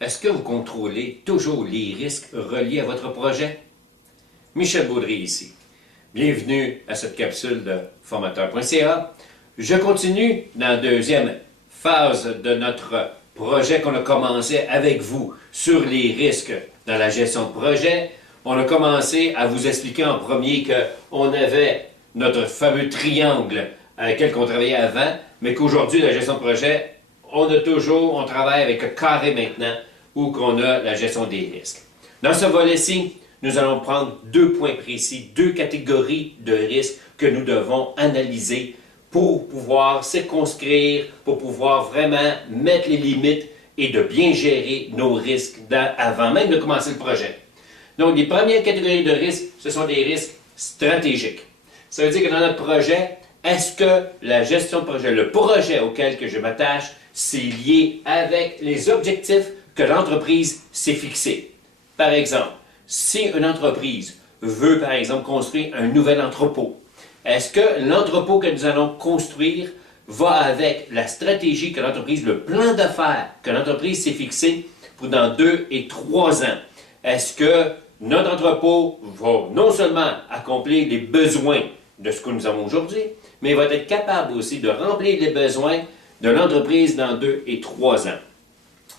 Est-ce que vous contrôlez toujours les risques reliés à votre projet? Michel Baudry ici. Bienvenue à cette capsule de formateur.ca. Je continue dans la deuxième phase de notre projet qu'on a commencé avec vous sur les risques dans la gestion de projet. On a commencé à vous expliquer en premier qu'on avait notre fameux triangle avec lequel on travaillait avant, mais qu'aujourd'hui, la gestion de projet, on travaille avec le carré maintenant, où qu'on a la gestion des risques. Dans ce volet-ci, nous allons prendre deux points précis, deux catégories de risques que nous devons analyser pour pouvoir circonscrire, pour pouvoir vraiment mettre les limites et de bien gérer nos risques avant même de commencer le projet. Donc, les premières catégories de risques, ce sont des risques stratégiques. Ça veut dire que dans notre projet, est-ce que la gestion de projet, le projet auquel que je m'attache, c'est lié avec les objectifs que l'entreprise s'est fixés? Par exemple, si une entreprise veut, par exemple, construire un nouvel entrepôt, est-ce que l'entrepôt que nous allons construire va avec la stratégie que l'entreprise, le plan d'affaires que l'entreprise s'est fixé pour dans 2 et 3 ans? Est-ce que notre entrepôt va non seulement accomplir les besoins de ce que nous avons aujourd'hui, mais va être capable aussi de remplir les besoins de l'entreprise dans 2 et 3 ans?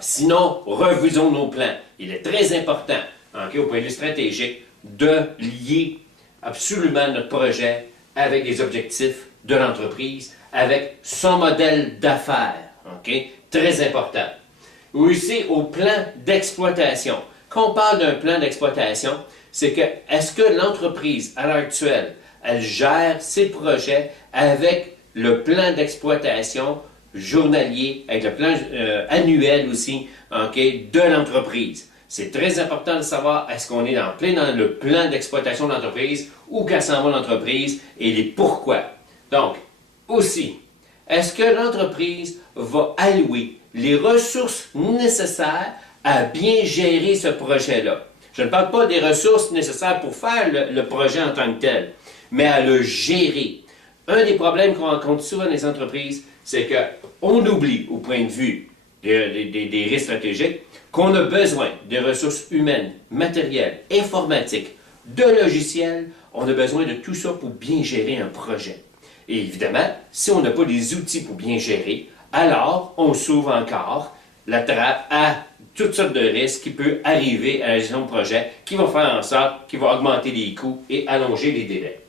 Sinon, revisons nos plans. Il est très important, au point de vue stratégique, de lier absolument notre projet avec les objectifs de l'entreprise, avec son modèle d'affaires. Très important. Aussi, au plan d'exploitation. Quand on parle d'un plan d'exploitation, c'est que, est-ce que l'entreprise, à l'heure actuelle, elle gère ses projets avec le plan d'exploitation journalier, avec le plan annuel aussi, de l'entreprise. C'est très important de savoir est-ce qu'on est en plein dans le plan d'exploitation de l'entreprise ou qu'elle s'en va l'entreprise et les pourquoi. Donc, aussi, est-ce que l'entreprise va allouer les ressources nécessaires à bien gérer ce projet-là? Je ne parle pas des ressources nécessaires pour faire le projet en tant que tel, mais à le gérer. Un des problèmes qu'on rencontre souvent dans les entreprises, c'est qu'on oublie, au point de vue des risques stratégiques, qu'on a besoin de ressources humaines, matérielles, informatiques, de logiciels. On a besoin de tout ça pour bien gérer un projet. Et évidemment, si on n'a pas les outils pour bien gérer, alors on s'ouvre encore la trappe à toutes sortes de risques qui peuvent arriver à la gestion de projet, qui vont faire en sorte qu'il va augmenter les coûts et allonger les délais.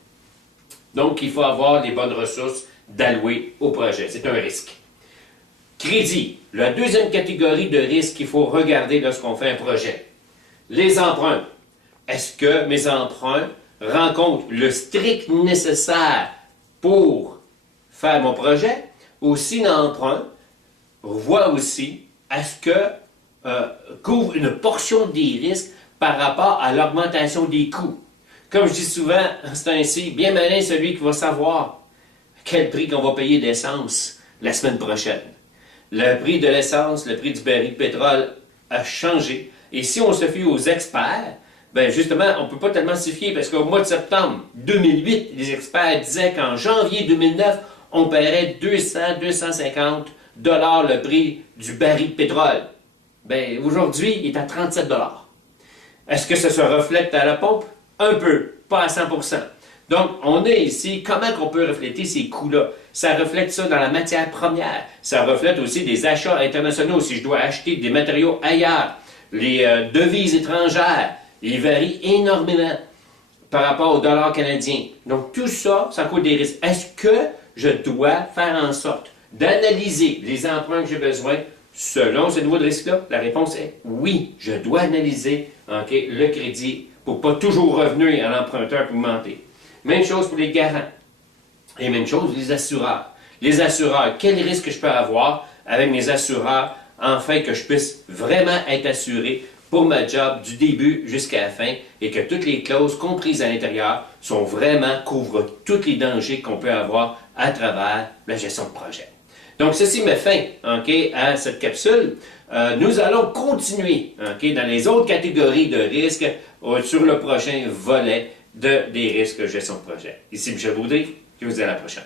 Donc, il faut avoir les bonnes ressources d'allouer au projet. C'est un risque. Crédit, la deuxième catégorie de risques qu'il faut regarder lorsqu'on fait un projet. Les emprunts. Est-ce que mes emprunts rencontrent le strict nécessaire pour faire mon projet? Ou si l'emprunt voit aussi, est-ce que couvre une portion des risques par rapport à l'augmentation des coûts? Comme je dis souvent, c'est ainsi, bien malin celui qui va savoir quel prix qu'on va payer d'essence la semaine prochaine. Le prix de l'essence, le prix du baril de pétrole a changé. Et si on se fie aux experts, ben justement, on ne peut pas tellement s'y fier parce qu'au mois de septembre 2008, les experts disaient qu'en janvier 2009, on paierait 200-250 $ le prix du baril de pétrole. Ben aujourd'hui, il est à 37 $. Est-ce que ça se reflète à la pompe? Un peu, pas à 100%. Donc, on est ici, comment on peut refléter ces coûts-là? Ça reflète ça dans la matière première. Ça reflète aussi des achats internationaux. Si je dois acheter des matériaux ailleurs, les devises étrangères, ils varient énormément par rapport au dollar canadien. Donc, tout ça, ça coûte des risques. Est-ce que je dois faire en sorte d'analyser les emprunts que j'ai besoin selon ce niveau de risque-là? La réponse est oui, je dois analyser le crédit pour ne pas toujours revenir à l'emprunteur pour augmenter. Même chose pour les garants. Et même chose pour les assureurs. Les assureurs, quel risque je peux avoir avec mes assureurs afin que je puisse vraiment être assuré pour ma job du début jusqu'à la fin et que toutes les clauses comprises à l'intérieur couvrent tous les dangers qu'on peut avoir à travers la gestion de projet. Donc, ceci met fin à cette capsule. Nous allons continuer dans les autres catégories de risques sur le prochain volet des risques de gestion de projet. Ici Michel Baudry, je vous dis à la prochaine.